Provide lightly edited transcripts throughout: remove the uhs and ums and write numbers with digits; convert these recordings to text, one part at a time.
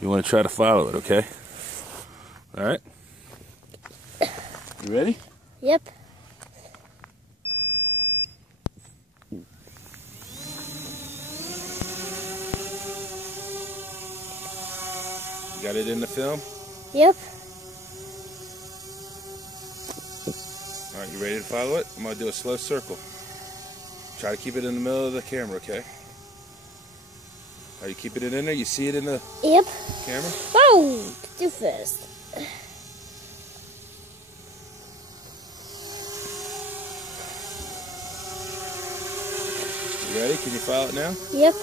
You want to try to follow it, okay? All right. You ready? Yep. You got it in the film? Yep. All right, you ready to follow it? I'm going to do a slow circle. Try to keep it in the middle of the camera, okay? Are you keeping it in there? You see it in the camera? Whoa! Too fast. You ready? Can you follow it now? Yep.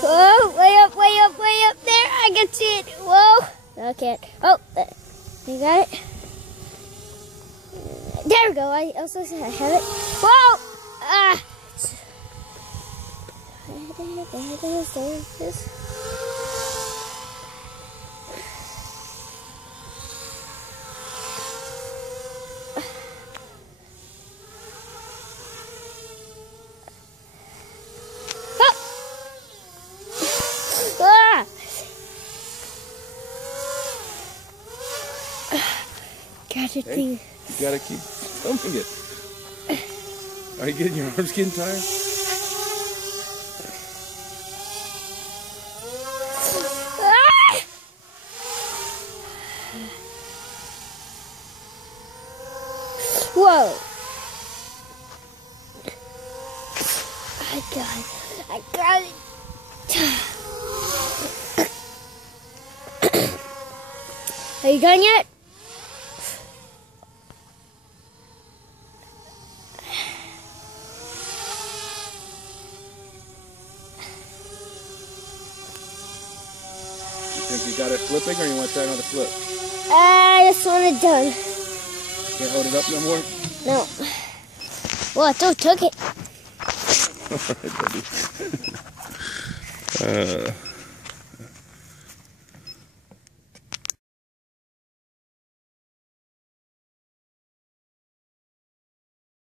Whoa! Way up, way up, way up there! I can see it! Whoa! No, I can't. Oh! You got it? There we go. I also have it. Whoa! Ah! There it is. Ah! Got it, thing. You gotta keep filming it. Are you getting your arms getting tired? Ah! Whoa! I got it. I got it. Are you done yet? You think you got it flipping, or you want to try another flip? This one is done. Can't hold it up no more? No. Well, I still took it. All right, buddy.